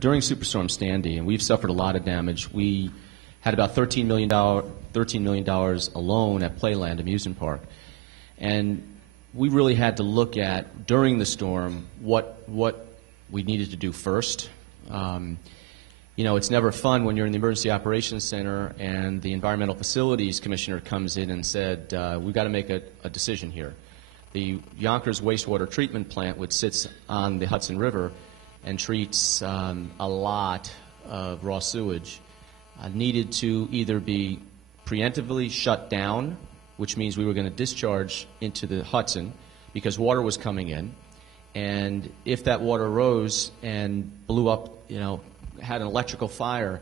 during Superstorm Sandy, and we've suffered a lot of damage, we had about $13 million alone at Playland Amusement Park. And we really had to look at, during the storm, what we needed to do first. It's never fun when you're in the Emergency Operations Center and the Environmental Facilities Commissioner comes in and said, we've got to make a decision here. The Yonkers wastewater treatment plant, which sits on the Hudson River and treats a lot of raw sewage, needed to either be preemptively shut down, which means we were going to discharge into the Hudson because water was coming in, and if that water rose and blew up, had an electrical fire,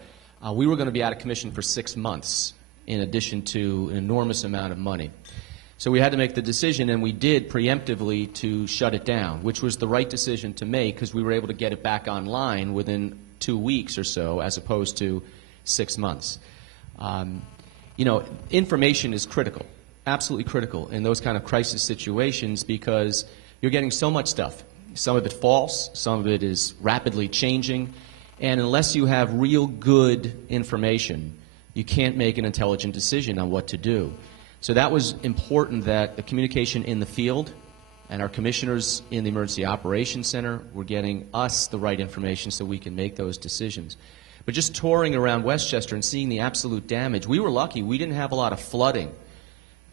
we were going to be out of commission for 6 months in addition to an enormous amount of money. So we had to make the decision, and we did preemptively to shut it down, which was the right decision to make because we were able to get it back online within 2 weeks or so as opposed to 6 months. Information is critical, absolutely critical in those kind of crisis situations because you're getting so much stuff. Some of it false, some of it is rapidly changing, and unless you have real good information, you can't make an intelligent decision on what to do. So that was important that the communication in the field and our commissioners in the Emergency Operations Center were getting us the right information so we can make those decisions. But just touring around Westchester and seeing the absolute damage, we were lucky. We didn't have a lot of flooding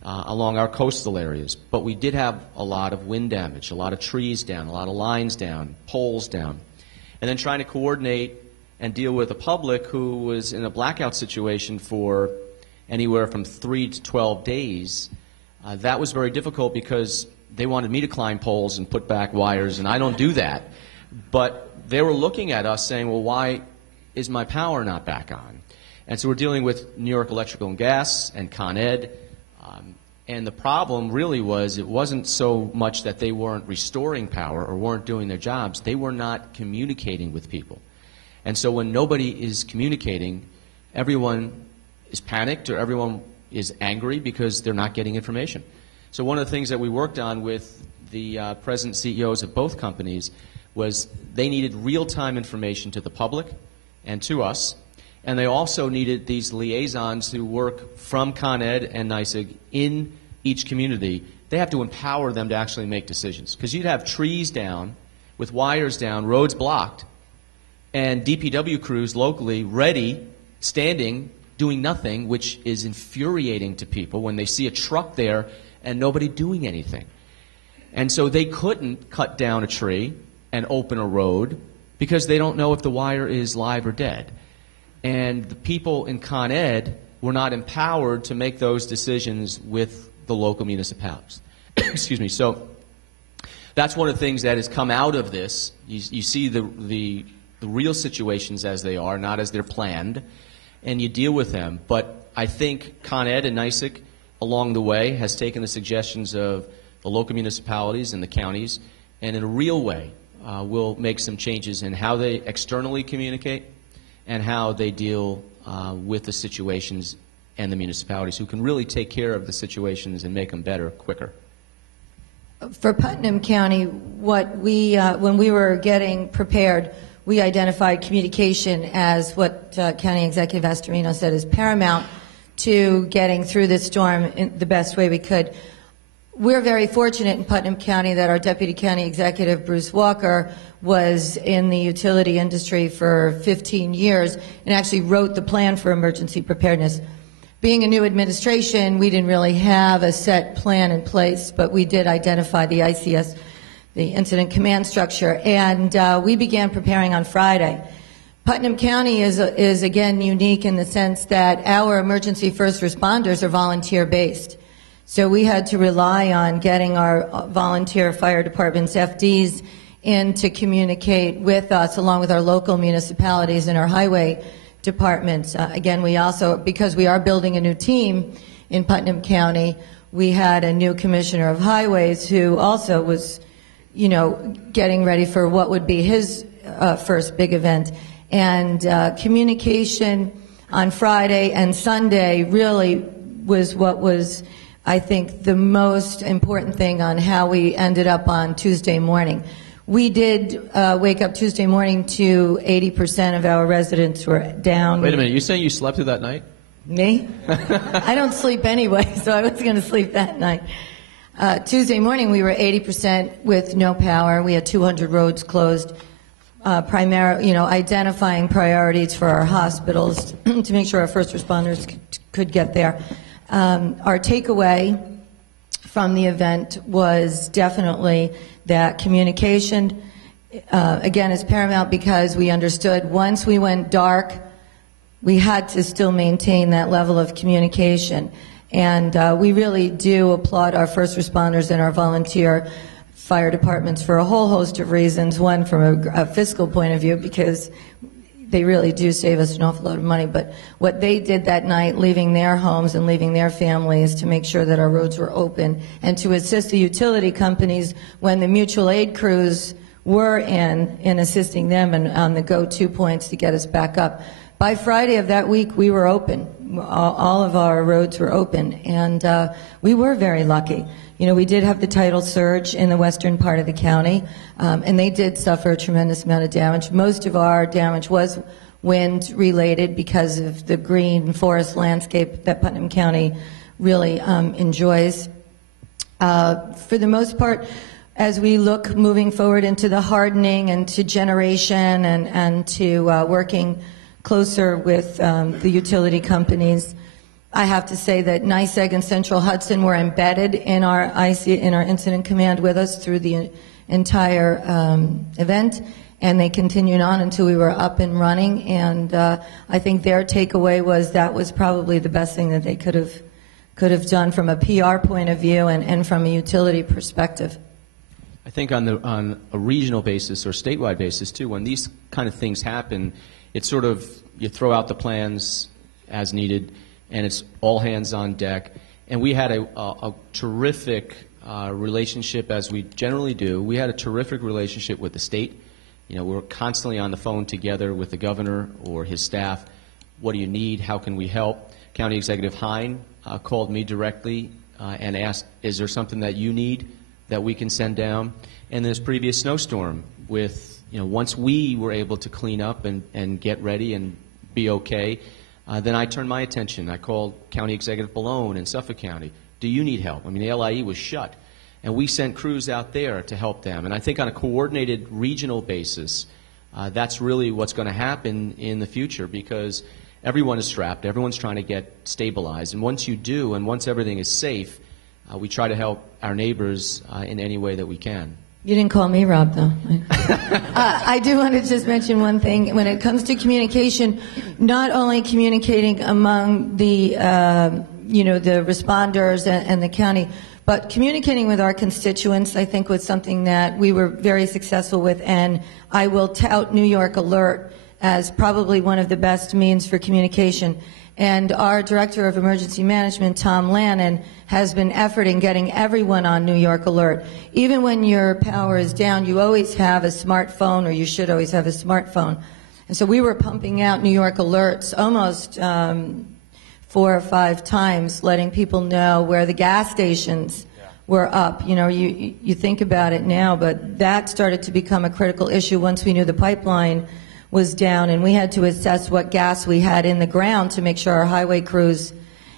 along our coastal areas, but we did have a lot of wind damage, a lot of trees down, a lot of lines down, poles down. And then trying to coordinate and deal with a public who was in a blackout situation for anywhere from 3 to 12 days, that was very difficult because they wanted me to climb poles and put back wires, and I don't do that. But they were looking at us saying, well, why is my power not back on? And so we're dealing with New York Electrical and Gas and Con Ed, and the problem really was it wasn't so much that they weren't restoring power or weren't doing their jobs, they were not communicating with people. And so when nobody is communicating, everyone is panicked or everyone is angry because they're not getting information. So one of the things that we worked on with the president CEOs of both companies was they needed real-time information to the public and to us, and they also needed these liaisons who work from Con Ed and NYSEG in each community. They have to empower them to actually make decisions. Because you'd have trees down with wires down, roads blocked, and DPW crews locally ready, standing, doing nothing, which is infuriating to people when they see a truck there and nobody doing anything. And so they couldn't cut down a tree and open a road because they don't know if the wire is live or dead. And the people in Con Ed were not empowered to make those decisions with the local municipalities. Excuse me. So that's one of the things that has come out of this. You see the real situations as they are, not as they're planned, and you deal with them. But I think Con Ed and NYSEG along the way has taken the suggestions of the local municipalities and the counties, and in a real way will make some changes in how they externally communicate and how they deal with the situations and the municipalities who can really take care of the situations and make them better quicker. For Putnam County, what we when we were getting prepared, we identified communication as what County Executive Astorino said is paramount to getting through this storm in the best way we could. We're very fortunate in Putnam County that our Deputy County Executive, Bruce Walker, was in the utility industry for 15 years and actually wrote the plan for emergency preparedness. Being a new administration, we didn't really have a set plan in place, but we did identify the ICS, the Incident Command Structure, and we began preparing on Friday. Putnam County is again unique in the sense that our emergency first responders are volunteer-based. So we had to rely on getting our volunteer fire departments, FDs, in to communicate with us along with our local municipalities and our highway departments. Again, we also, because we are building a new team in Putnam County, we had a new commissioner of highways who also was, getting ready for what would be his first big event. And communication on Friday and Sunday really was what was, I think, the most important thing on how we ended up on Tuesday morning. We did wake up Tuesday morning to 80% of our residents were down. Wait a minute, you saying you slept through that night? Me? I don't sleep anyway, so I wasn't going to sleep that night. Tuesday morning, we were 80% with no power. We had 200 roads closed, primarily, identifying priorities for our hospitals to make sure our first responders could get there. Our takeaway from the event was definitely that communication, again, is paramount, because we understood once we went dark, we had to still maintain that level of communication. And we really do applaud our first responders and our volunteer fire departments for a whole host of reasons. One, from a fiscal point of view, because they really do save us an awful lot of money. But what they did that night, leaving their homes and leaving their families to make sure that our roads were open, and to assist the utility companies when the mutual aid crews were in assisting them and on the go-to points to get us back up. By Friday of that week, we were open. All of our roads were open, and we were very lucky. We did have the tidal surge in the western part of the county, and they did suffer a tremendous amount of damage. Most of our damage was wind-related because of the green forest landscape that Putnam County really enjoys. For the most part, as we look moving forward into the hardening and to generation and to working closer with the utility companies, I have to say that NYSEG and Central Hudson were embedded in our incident command with us through the entire event, and they continued on until we were up and running. And I think their takeaway was that was probably the best thing that they could have done from a PR point of view and from a utility perspective. I think on a regional basis or statewide basis too, when these kind of things happen, it's sort of, you throw out the plans as needed, and it's all hands on deck. And we had a terrific relationship, as we generally do. We had a terrific relationship with the state. We're constantly on the phone together with the governor or his staff. What do you need? How can we help? County Executive Hein called me directly and asked, is there something that you need that we can send down? And this previous snowstorm with, once we were able to clean up and get ready and be okay, then I turned my attention. I called County Executive Malone in Suffolk County. Do you need help? I mean, the LIE was shut. And we sent crews out there to help them. And I think on a coordinated regional basis, that's really what's going to happen in the future, because everyone is strapped. Everyone's trying to get stabilized. And once you do, and once everything is safe, we try to help our neighbors in any way that we can. You didn't call me Rob, though. I do want to just mention one thing. When it comes to communication, not only communicating among the, the responders and the county, but communicating with our constituents, I think, was something that we were very successful with. And I will tout New York Alert as probably one of the best means for communication. And our Director of Emergency Management, Tom Lannon, has been efforting getting everyone on New York Alert. Even when your power is down, you always have a smartphone, or you should always have a smartphone. And so we were pumping out New York Alerts almost 4 or 5 times, letting people know where the gas stations were up. You think about it now, but that started to become a critical issue once we knew the pipeline was down, and we had to assess what gas we had in the ground to make sure our highway crews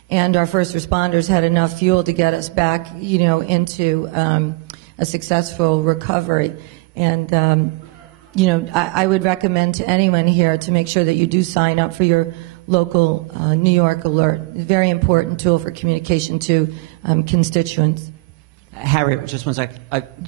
and our first responders had enough fuel to get us back, into a successful recovery. And, I would recommend to anyone here to make sure that you do sign up for your local New York Alert. It's a very important tool for communication to constituents. Harriet, just one second.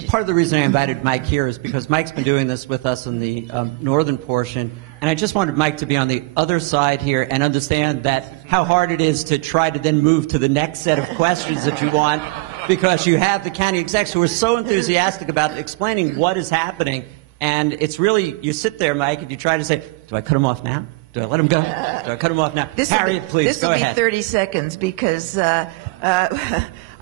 Part of the reason I invited Mike here is because Mike's been doing this with us in the northern portion, and I just wanted Mike to be on the other side here and understand that how hard it is to try to then move to the next set of questions that you want, because you have the county execs who are so enthusiastic about explaining what is happening, and it's really, you sit there, Mike, and you try to say, do I cut him off now? Do I let him go? Do I cut him off now? Harriet, please, go ahead. This will be 30 seconds because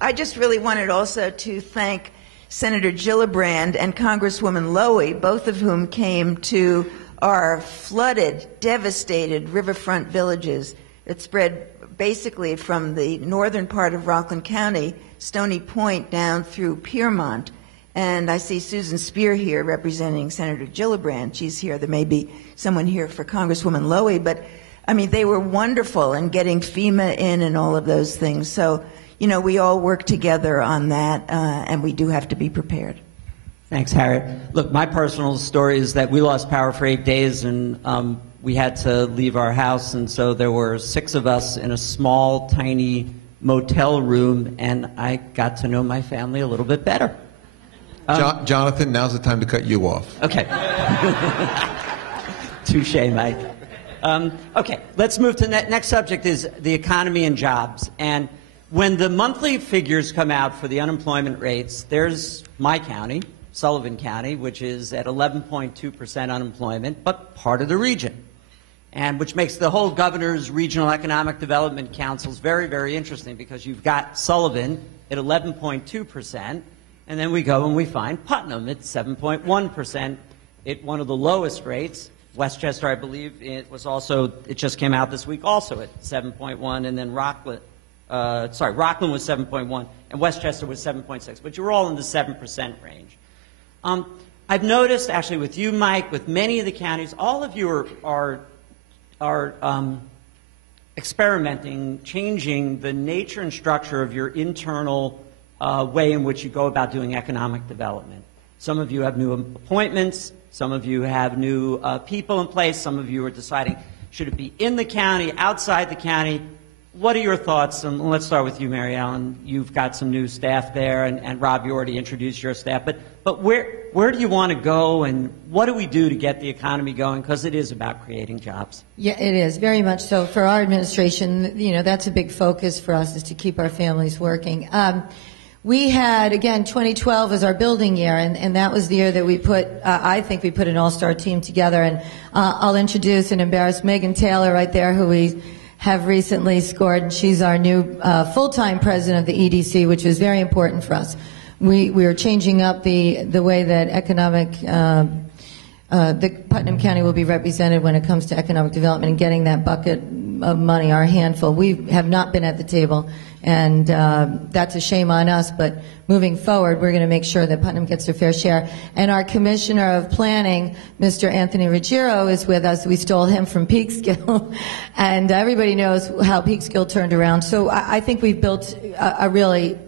I just really wanted also to thank Senator Gillibrand and Congresswoman Lowy, both of whom came to our flooded, devastated riverfront villages that spread basically from the northern part of Rockland County, Stony Point, down through Piermont. And I see Susan Spear here representing Senator Gillibrand. She's here. There may be someone here for Congresswoman Lowy. But, I mean, they were wonderful in getting FEMA in and all of those things. So, you know, we all work together on that, and we do have to be prepared. Thanks, Harriet. Look, my personal story is that we lost power for 8 days, and we had to leave our house. And so there were 6 of us in a small, tiny motel room, and I got to know my family a little bit better. Jonathan, now's the time to cut you off. Okay. Touche, Mike. Okay, let's move to the next subject is the economy and jobs. And when the monthly figures come out for the unemployment rates, there's my county, Sullivan County, which is at 11.2% unemployment, but part of the region, and which makes the whole governor's regional economic development councils very, very interesting, because you've got Sullivan at 11.2%, and then we go and we find Putnam at 7.1%, at one of the lowest rates. Westchester, I believe, it just came out this week, also at 7.1, and then Rockland was 7.1, and Westchester was 7.6, but you were all in the 7% range. I've noticed, actually, with you, Mike, with many of the counties, all of you are experimenting, changing the nature and structure of your internal way in which you go about doing economic development. Some of you have new appointments. Some of you have new people in place. Some of you are deciding, should it be in the county, outside the county? What are your thoughts? And let's start with you, MaryEllen. You've got some new staff there, and Rob, you already introduced your staff. But where do you want to go, and what do we do to get the economy going? Because it is about creating jobs. Yeah, it is, very much so. For our administration, you know, that's a big focus for us, is to keep our families working. We had, again, 2012 was our building year, and that was the year that we put, I think we put an all-star team together. And I'll introduce and embarrass Megan Taylor right there, who we have recently scored, and she's our new full-time president of the EDC, which is very important for us. We are changing up the way that the Putnam County will be represented when it comes to economic development and getting that bucket of money, our handful. We have not been at the table, and that's a shame on us, but moving forward, we're going to make sure that Putnam gets their fair share. And our Commissioner of Planning, Mr. Anthony Ruggiero, is with us. We stole him from Peekskill, and everybody knows how Peekskill turned around. So I think we've built a really...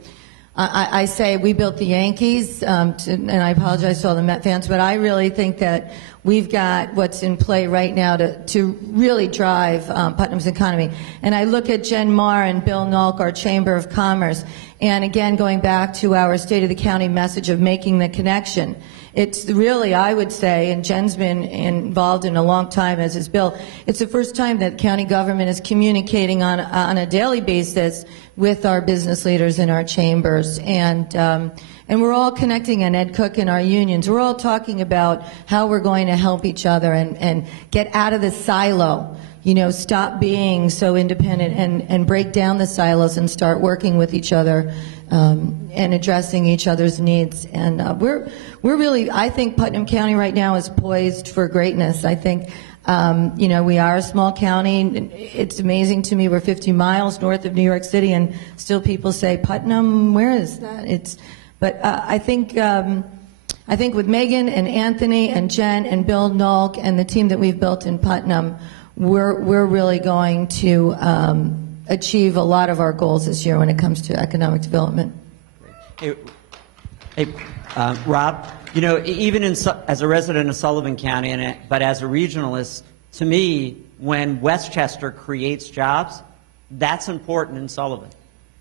I say we built the Yankees, and I apologize to all the Met fans, but I really think that we've got what's in play right now to really drive Putnam's economy. And I look at Jen Marr and Bill Nolk, our Chamber of Commerce, and again, going back to our State of the County message of making the connection. It's really, I would say, and Jen's been involved in a long time, as is Bill, it's the first time that county government is communicating on a daily basis with our business leaders in our chambers. And we're all connecting, and Ed Cook and our unions. We're all talking about how we're going to help each other and get out of the silo. You know, stop being so independent and break down the silos and start working with each other and addressing each other's needs. And we're really, I think Putnam County right now is poised for greatness. I think, you know, we are a small county. It's amazing to me we're 50 miles north of New York City, and still people say, Putnam, where is that? But I think with Megan and Anthony and Jen and Bill Nolk and the team that we've built in Putnam, we're really going to achieve a lot of our goals this year when it comes to economic development. Hey, Rob, you know, even as a resident of Sullivan County, but as a regionalist, to me, when Westchester creates jobs, that's important in Sullivan,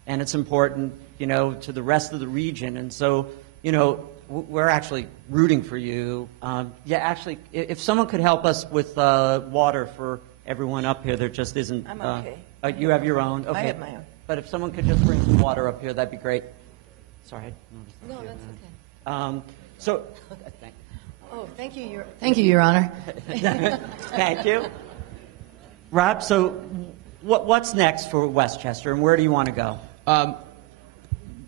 and it's important, you know, to the rest of the region. And so, you know, we're actually rooting for you. Yeah, actually, if someone could help us with water for everyone up here, there just isn't. I'm okay. You have your own? Okay. I have my own. But if someone could just bring some water up here, that'd be great. Sorry. No, that's okay. So, Thank you, Your Honor. Thank you. Rob, so what's next for Westchester, and where do you want to go?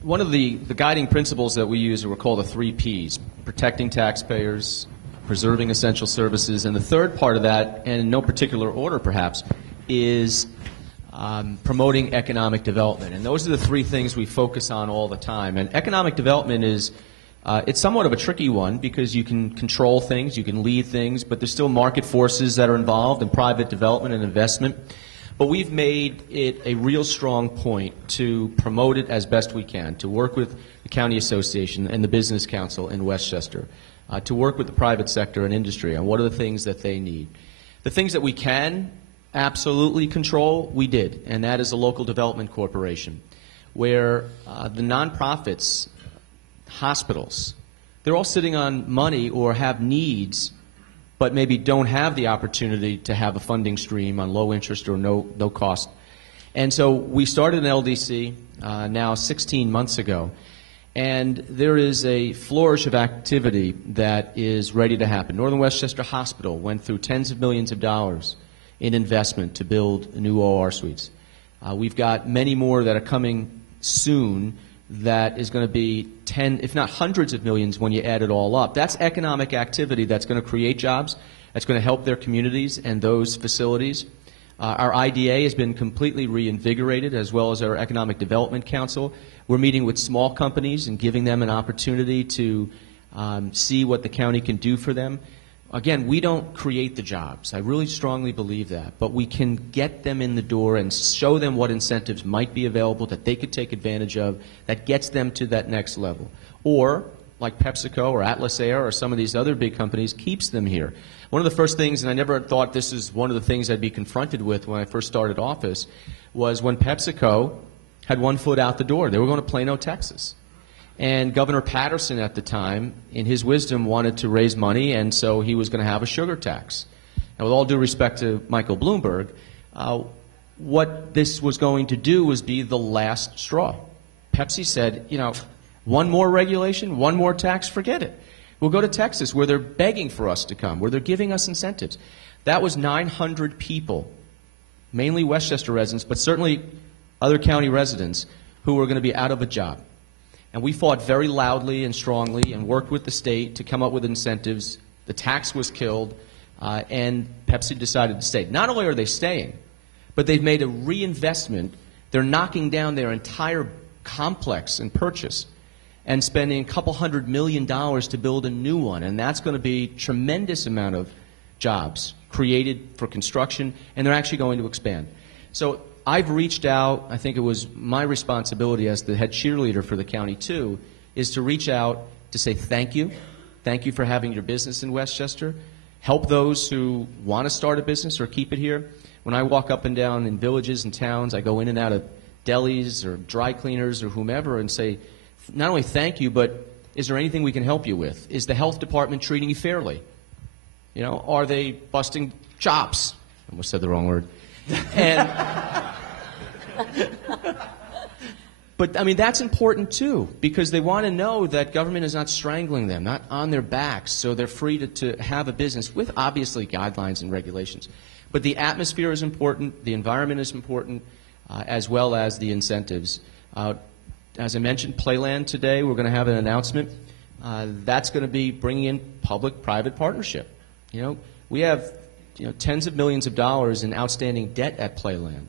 One of the guiding principles that we use are called the 3 Ps: protecting taxpayers, preserving essential services, and the third part of that, and in no particular order perhaps, is promoting economic development. And those are the 3 things we focus on all the time. And economic development is It's somewhat of a tricky one because you can control things, you can lead things, but there's still market forces that are involved in private development and investment. But we've made it a real strong point to promote it as best we can, to work with the County Association and the Business Council in Westchester, to work with the private sector and industry on what are the things that they need. The things that we can absolutely control, we did, and that is the Local Development Corporation, where the nonprofits, hospitals, they're all sitting on money or have needs but maybe don't have the opportunity to have a funding stream on low interest or no cost. And so we started an LDC now 16 months ago, and there is a flourish of activity that is ready to happen. Northern Westchester Hospital went through tens of millions of dollars in investment to build new OR suites. We've got many more that are coming soon that is going to be 10, if not hundreds of millions when you add it all up. That's economic activity that's going to create jobs, that's going to help their communities and those facilities. Our IDA has been completely reinvigorated, as well as our Economic Development Council. We're meeting with small companies and giving them an opportunity to see what the county can do for them. Again, we don't create the jobs. I really strongly believe that. But we can get them in the door and show them what incentives might be available that they could take advantage of that gets them to that next level. Or, like PepsiCo or Atlas Air or some of these other big companies, keeps them here. One of the first things, and I never thought this is one of the things I'd be confronted with when I first started office, was when PepsiCo had one foot out the door. They were going to Plano, Texas. And Governor Patterson at the time, in his wisdom, wanted to raise money, and so he was going to have a sugar tax. Now, with all due respect to Michael Bloomberg, what this was going to do was be the last straw. Pepsi said, you know, one more regulation, one more tax, forget it. We'll go to Texas, where they're begging for us to come, where they're giving us incentives. That was 900 people, mainly Westchester residents, but certainly other county residents, who were going to be out of a job. And we fought very loudly and strongly and worked with the state to come up with incentives. The tax was killed, and Pepsi decided to stay. Not only are they staying, but they've made a reinvestment. They're knocking down their entire complex and purchase and spending a couple $100 million to build a new one. And that's going to be a tremendous amount of jobs created for construction, and they're actually going to expand. So I've reached out. I think it was my responsibility as the head cheerleader for the county, too, is to reach out to say thank you. Thank you for having your business in Westchester. Help those who want to start a business or keep it here. When I walk up and down in villages and towns, I go in and out of delis or dry cleaners or whomever and say, not only thank you, but is there anything we can help you with? Is the health department treating you fairly? You know, are they busting chops? I almost said the wrong word. And but, I mean, that's important, too, because they want to know that government is not strangling them, not on their backs, so they're free to have a business with, obviously, guidelines and regulations. But the atmosphere is important, the environment is important, as well as the incentives. As I mentioned, Playland today, we're going to have an announcement. That's going to be bringing in public-private partnership. You know, we have tens of millions of dollars in outstanding debt at Playland.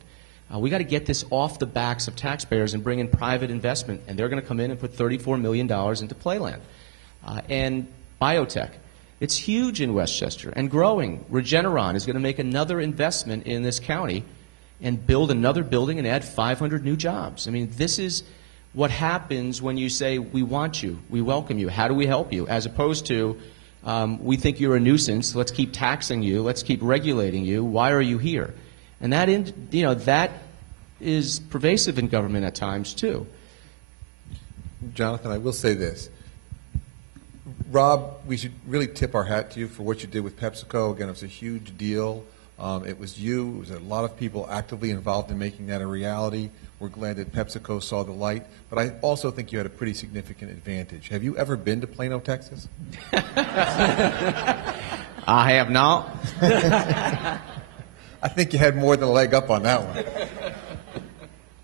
We got to get this off the backs of taxpayers and bring in private investment, and they're going to come in and put $34 million into Playland. And biotech, it's huge in Westchester and growing. Regeneron is going to make another investment in this county and build another building and add 500 new jobs. I mean, this is what happens when you say, we want you, we welcome you, how do we help you, as opposed to, we think you're a nuisance, let's keep taxing you, let's keep regulating you, why are you here? And that, that is pervasive in government at times, too. Jonathan, I will say this. Rob, we should really tip our hat to you for what you did with PepsiCo. Again, it was a huge deal. It was you. It was a lot of people actively involved in making that a reality. We're glad that PepsiCo saw the light. But I also think you had a pretty significant advantage. Have you ever been to Plano, Texas? I have not. I think you had more than a leg up on that one.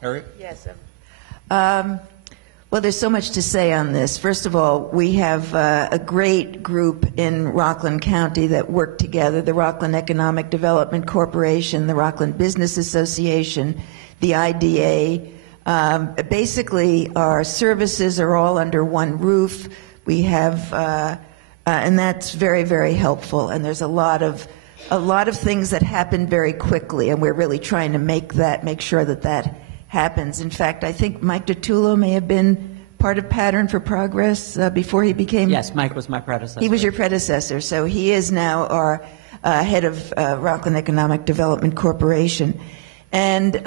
Harriet? Yes. Well, there's so much to say on this. First of all, we have a great group in Rockland County that work together, the Rockland Economic Development Corporation, the Rockland Business Association, the IDA. Basically, our services are all under one roof. We have, and that's very, very helpful. And there's a lot of things that happen very quickly, and we're really trying to make sure that happens. In fact, I think Mike DiTullo may have been part of Pattern for Progress before he became... Yes, Mike was my predecessor. He was your predecessor, so he is now our head of Rockland Economic Development Corporation. And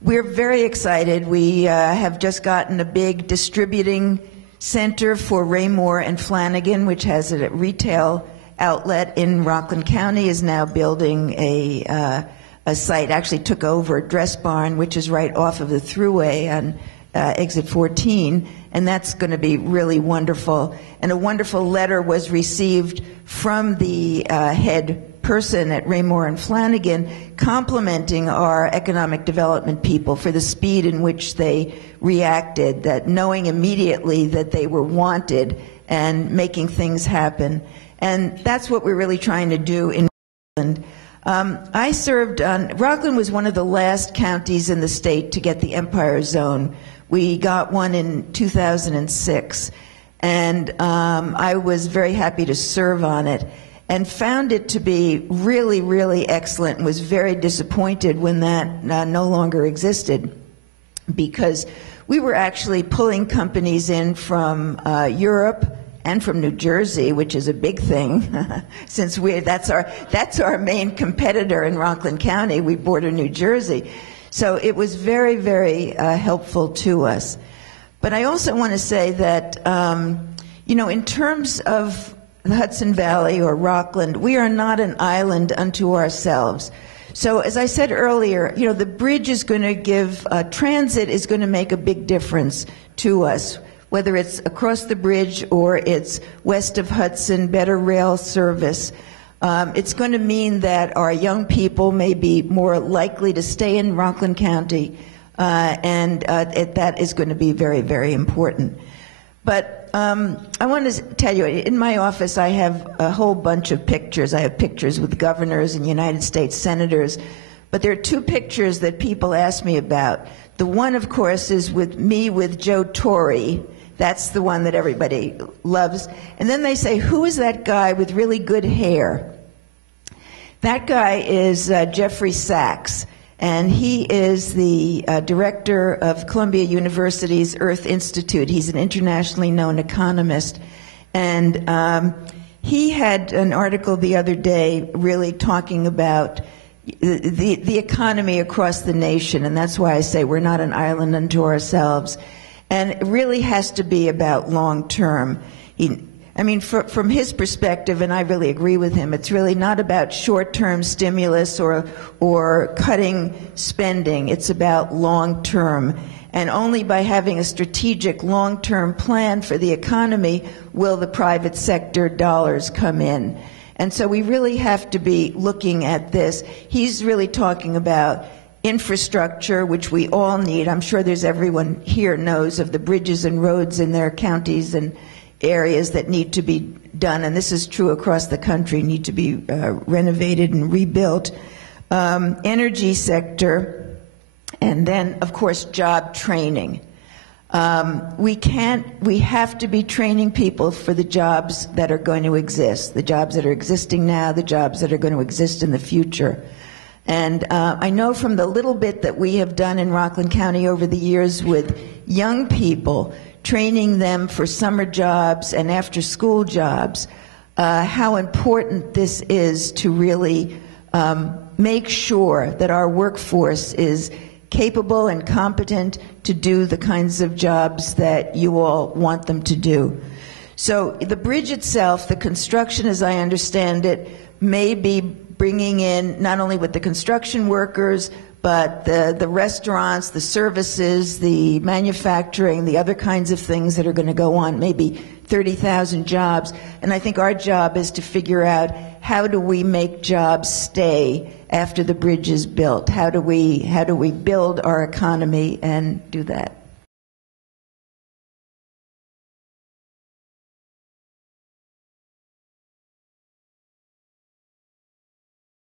we're very excited. We have just gotten a big distributing center for Raymore and Flanagan, which has a retail outlet in Rockland County, is now building a site, actually took over Dress Barn, which is right off of the thruway on exit 14, and that's going to be really wonderful. And a wonderful letter was received from the head person at Raymore and Flanagan complimenting our economic development people for the speed in which they reacted, that knowing immediately that they were wanted and making things happen. And that's what we're really trying to do in Rockland. I served on, Rockland was one of the last counties in the state to get the Empire Zone. We got one in 2006, and I was very happy to serve on it and found it to be really, really excellent, and was very disappointed when that no longer existed, because we were actually pulling companies in from Europe and from New Jersey, which is a big thing, since that's our main competitor in Rockland County. We border New Jersey. So it was very, very helpful to us. But I also want to say that, in terms of the Hudson Valley or Rockland, we are not an island unto ourselves. So as I said earlier, the bridge is going to give, transit is going to make a big difference to us, whether it's across the bridge or it's west of Hudson, better rail service. It's going to mean that our young people may be more likely to stay in Rockland County, and that is going to be very, very important. But I want to tell you, in my office I have a whole bunch of pictures. I have pictures with governors and United States senators, but there are two pictures that people ask me about. The one, of course, is with me with Joe Torre. That's the one that everybody loves. And then they say, who is that guy with really good hair? That guy is Jeffrey Sachs, and he is the director of Columbia University's Earth Institute. He's an internationally known economist. And he had an article the other day really talking about the economy across the nation, and that's why I say we're not an island unto ourselves. And it really has to be about long term. From his perspective, and I really agree with him, it's really not about short-term stimulus or cutting spending. It's about long term. And only by having a strategic long-term plan for the economy will the private sector dollars come in. And so we really have to be looking at this. He's really talking about infrastructure, which we all need. I'm sure everyone here knows of the bridges and roads in their counties and areas that need to be done, and this is true across the country, need to be renovated and rebuilt. Energy sector, and then, of course, job training. We have to be training people for the jobs that are going to exist, the jobs that are existing now, the jobs that are going to exist in the future. And I know from the little bit that we have done in Rockland County over the years with young people, training them for summer jobs and after-school jobs, how important this is to really make sure that our workforce is capable and competent to do the kinds of jobs that you all want them to do. So the bridge itself, the construction as I understand it, may be bringing in not only with the construction workers, but the restaurants, the services, the manufacturing, the other kinds of things that are going to go on, maybe 30,000 jobs. And I think our job is to figure out how do we make jobs stay after the bridge is built? How do we build our economy and do that?